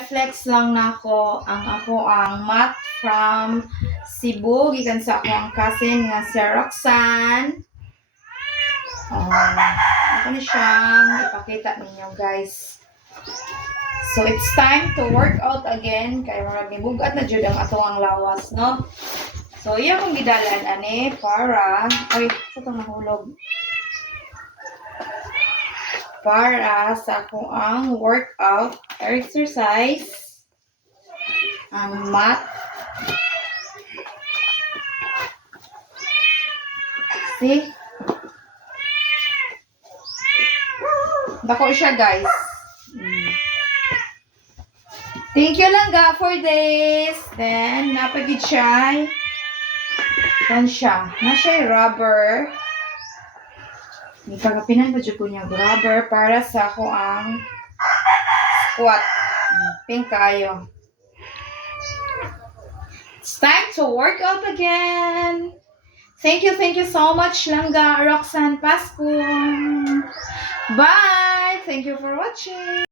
flex lang nako ang ako ang mat from Cebu gikan sa ako ang cousin nga si Roxanne. Um, ako na siyang ipakita ninyo guys. So it's time to work out again kay marag bugat na jud ang atong ang lawas no. So iya kong gidalan ani para ay sa itong nahulog para sa akong ang workout or exercise ang mat see Dako siya guys Mm. Thank you lang ga for this. Then, napagid siya. Kan siya. Na siya rubber. May pagapinan pa dyan ko niya rubber para sa ako ang squat. Pink kayo. It's time to work out again. Thank you, thank you so much, Langga Roxanne Pasco. Bye! Thank you for watching.